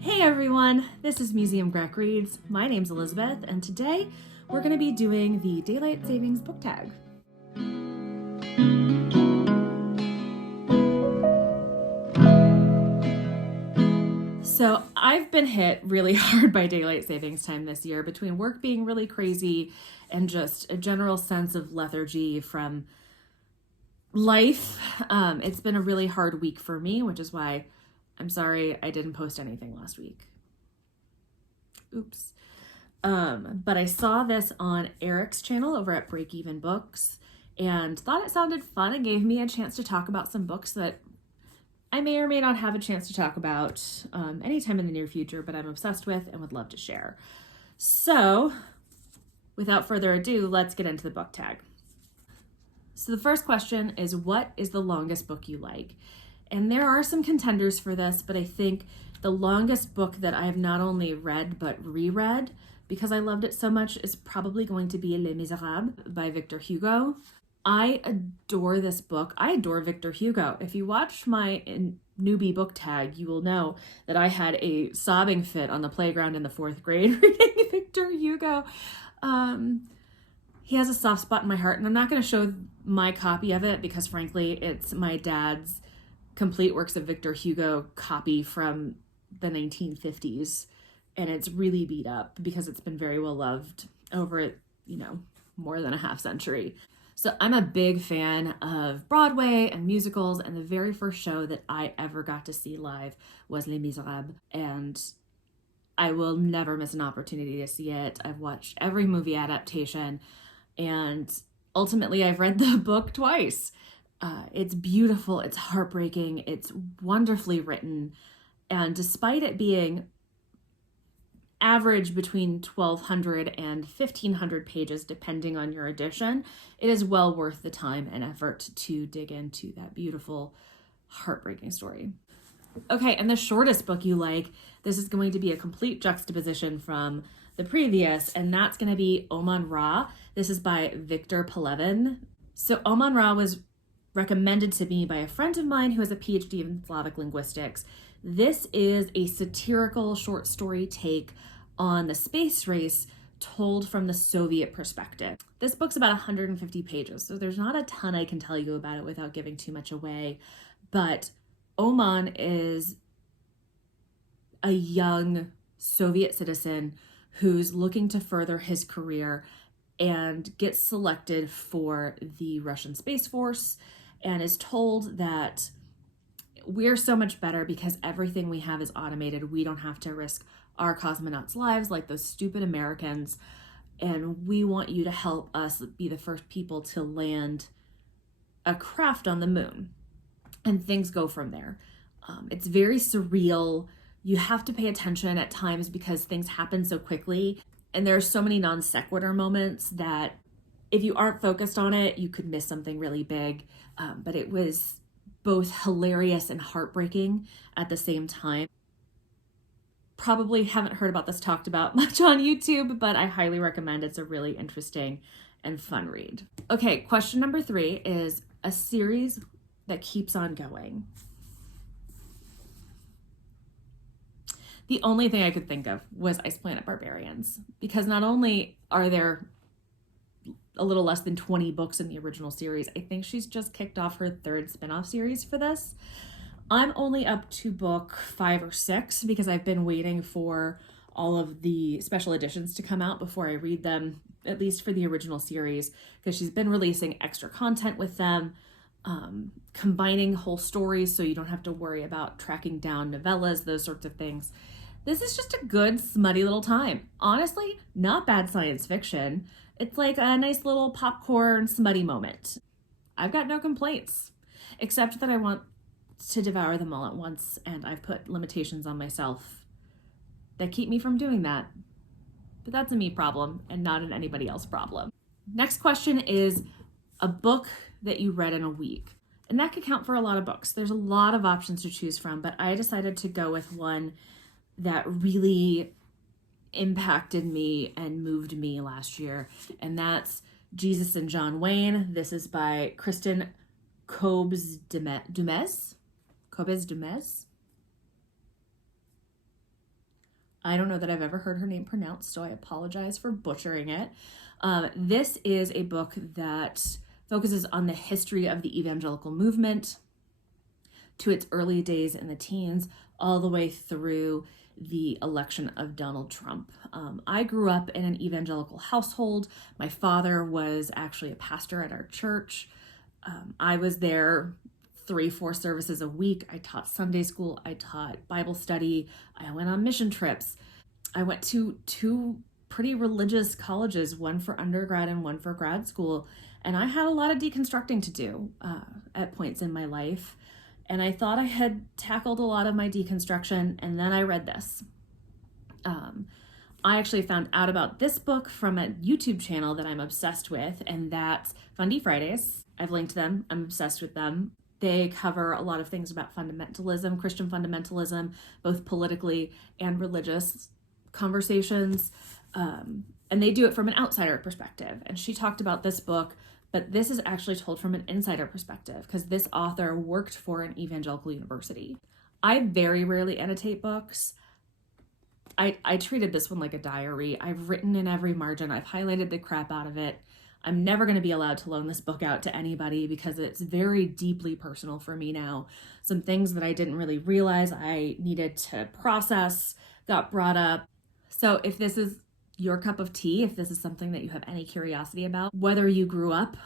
Hey everyone, this is Museum Grec Reads. My name's Elizabeth, and today we're going to be doing the Daylight Savings book tag. So I've been hit really hard by daylight savings time this year between work being really crazy and just a general sense of lethargy from life. It's been a really hard week for me, which is why I'm sorry I didn't post anything last week. Oops. But I saw this on Erik's channel over at Break Even Books and thought it sounded fun and gave me a chance to talk about some books that I may or may not have a chance to talk about anytime in the near future, but I'm obsessed with and would love to share. So without further ado, let's get into the book tag. So the first question is, what is the longest book you like? And there are some contenders for this, but I think the longest book that I have not only read but reread because I loved it so much is probably going to be Les Miserables by Victor Hugo. I adore this book. I adore Victor Hugo. If you watch my newbie book tag, you will know that I had a sobbing fit on the playground in the 4th grade reading Victor Hugo. He has a soft spot in my heart, and I'm not going to show my copy of it because, frankly, it's my dad's complete works of Victor Hugo copy from the 1950s, and it's really beat up because it's been very well loved over, more than a half century. So I'm a big fan of Broadway and musicals, and the very first show that I ever got to see live was Les Miserables, and I will never miss an opportunity to see it. I've watched every movie adaptation, and ultimately I've read the book twice. It's beautiful, it's heartbreaking, it's wonderfully written, and despite it being average between 1,200 and 1,500 pages, depending on your edition, it is well worth the time and effort to dig into that beautiful, heartbreaking story. Okay, and the shortest book you like, this is going to be a complete juxtaposition from the previous, and that's going to be Oman Ra. This is by Victor Pelevin. So Oman Ra was recommended to me by a friend of mine who has a PhD in Slavic linguistics. This is a satirical short story take on the space race told from the Soviet perspective. This book's about 150 pages, so there's not a ton I can tell you about it without giving too much away, but Oman is a young Soviet citizen who's looking to further his career and gets selected for the Russian Space Force and is told that we're so much better because everything we have is automated. We don't have to risk our cosmonauts' lives like those stupid Americans, and we want you to help us be the first people to land a craft on the moon. And things go from there. It's very surreal. You have to pay attention at times because things happen so quickly, and there are so many non sequitur moments that if you aren't focused on it, you could miss something really big. But it was both hilarious and heartbreaking at the same time. Probably haven't heard about this talked about much on YouTube, but I highly recommend. It's a really interesting and fun read. Okay, question number 3 is a series that keeps on going. The only thing I could think of was Ice Planet Barbarians, because not only are there a little less than 20 books in the original series, I think she's just kicked off her 3rd spin-off series for this. I'm only up to book 5 or 6 because I've been waiting for all of the special editions to come out before I read them, at least for the original series, because she's been releasing extra content with them, combining whole stories so you don't have to worry about tracking down novellas, those sorts of things. This is just a good, smutty little time. Honestly, not bad science fiction. It's like a nice little popcorn smutty moment. I've got no complaints, except that I want to devour them all at once, and I've put limitations on myself that keep me from doing that. But that's a me problem and not an anybody else problem. Next question is a book that you read in a week. And that could count for a lot of books. There's a lot of options to choose from, but I decided to go with one that really impacted me and moved me last year, and that's Jesus and John Wayne. This is by Kristen Kobes Dumez. I don't know that I've ever heard her name pronounced, so I apologize for butchering it. This is a book that focuses on the history of the evangelical movement to its early days in the teens, all the way through the election of Donald Trump. I grew up in an evangelical household. My father was actually a pastor at our church. I was there 3-4 services a week. I taught Sunday school. I taught Bible study. I went on mission trips. I went to 2 pretty religious colleges, one for undergrad and one for grad school. And I had a lot of deconstructing to do at points in my life. And I thought I had tackled a lot of my deconstruction, and then I read this. I actually found out about this book from a YouTube channel that I'm obsessed with, and that's Fundy Fridays. I've linked them. I'm obsessed with them. They cover a lot of things about fundamentalism, Christian fundamentalism, both politically and religious conversations. And they do it from an outsider perspective. And she talked about this book, but this is actually told from an insider perspective because this author worked for an evangelical university. I very rarely annotate books. I treated this one like a diary. I've written in every margin. I've highlighted the crap out of it. I'm never going to be allowed to loan this book out to anybody because it's very deeply personal for me now. Some things that I didn't really realize I needed to process got brought up. So if this is your cup of tea, if this is something that you have any curiosity about, whether you grew up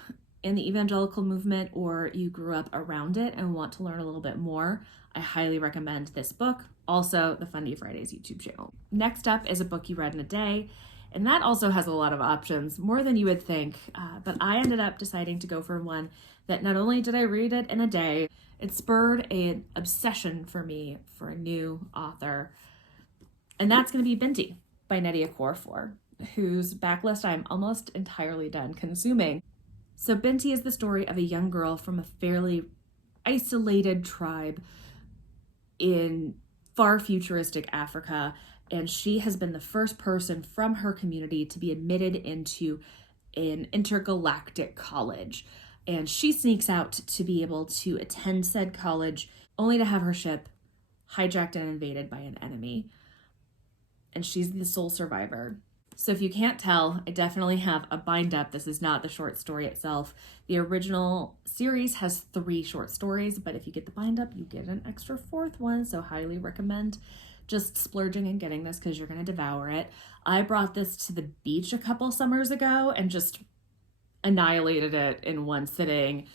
in the evangelical movement or you grew up around it and want to learn a little bit more, I highly recommend this book. Also, the Fundy Fridays YouTube channel. Next up is a book you read in a day, and that also has a lot of options, more than you would think, but I ended up deciding to go for one that not only did I read it in a day, it spurred an obsession for me for a new author, and that's going to be Binti by Nnedi Okorafor, whose backlist I'm almost entirely done consuming. So Binti is the story of a young girl from a fairly isolated tribe in far futuristic Africa, and she has been the first person from her community to be admitted into an intergalactic college. And she sneaks out to be able to attend said college, only to have her ship hijacked and invaded by an enemy. And she's the sole survivor. So if you can't tell, I definitely have a bind up. This is not the short story itself. The original series has 3 short stories, but if you get the bind up, you get an extra 4th one. So highly recommend just splurging and getting this because you're going to devour it. I brought this to the beach a couple summers ago and just annihilated it in one sitting,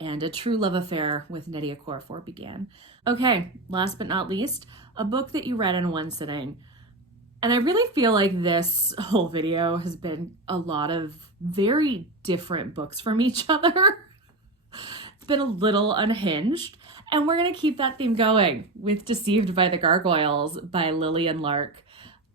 and a true love affair with Nnedi Okorafor began. Okay, last but not least, a book that you read in one sitting. And I really feel like this whole video has been a lot of very different books from each other. It's been a little unhinged. And we're going to keep that theme going with Deceived by the Gargoyles by Lillian Lark.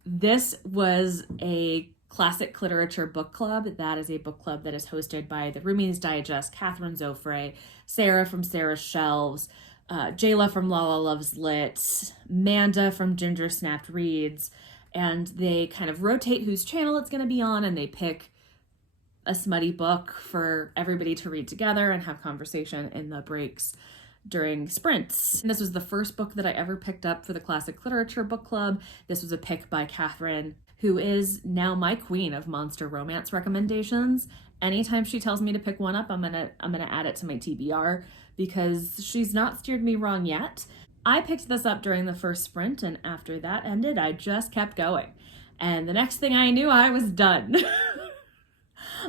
This was a classic literature book club. That is a book club that is hosted by the Rumi's Digest, Catherine Zofre, Sarah from Sarah's Shelves, Jayla from Lala Loves Lit, Manda from Ginger Snapped Reads, and they kind of rotate whose channel it's going to be on, and they pick a smutty book for everybody to read together and have conversation in the breaks during sprints. And this was the first book that I ever picked up for the Classic Literature Book Club. This was a pick by Catherine, who is now my queen of monster romance recommendations. Anytime she tells me to pick one up, I'm gonna add it to my TBR because she's not steered me wrong yet. I picked this up during the first sprint, and after that ended, I just kept going. And the next thing I knew, I was done.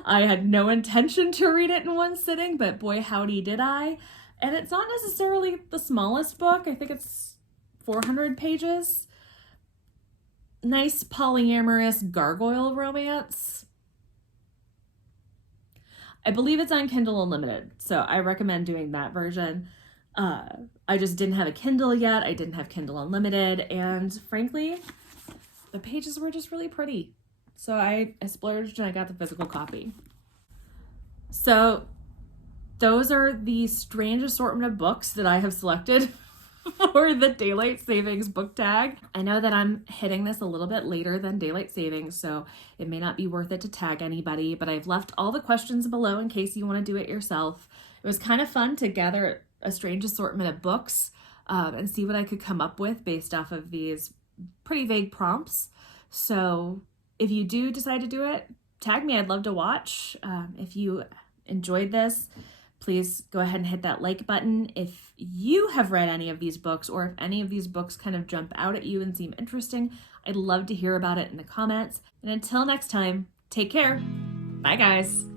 I had no intention to read it in one sitting, but boy howdy did I. And it's not necessarily the smallest book. I think it's 400 pages. Nice polyamorous gargoyle romance. I believe it's on Kindle Unlimited, so I recommend doing that version. I just didn't have a Kindle yet. I didn't have Kindle Unlimited, and frankly, the pages were just really pretty. So I splurged and I got the physical copy. So those are the strange assortment of books that I have selected for the Daylight Savings book tag. I know that I'm hitting this a little bit later than Daylight Savings, so it may not be worth it to tag anybody, but I've left all the questions below in case you want to do it yourself. It was kind of fun to gather a strange assortment of books and see what I could come up with based off of these pretty vague prompts. So if you do decide to do it, tag me. I'd love to watch. If you enjoyed this, please go ahead and hit that like button. If you have read any of these books, or if any of these books kind of jump out at you and seem interesting, I'd love to hear about it in the comments. And until next time, take care. Bye, guys.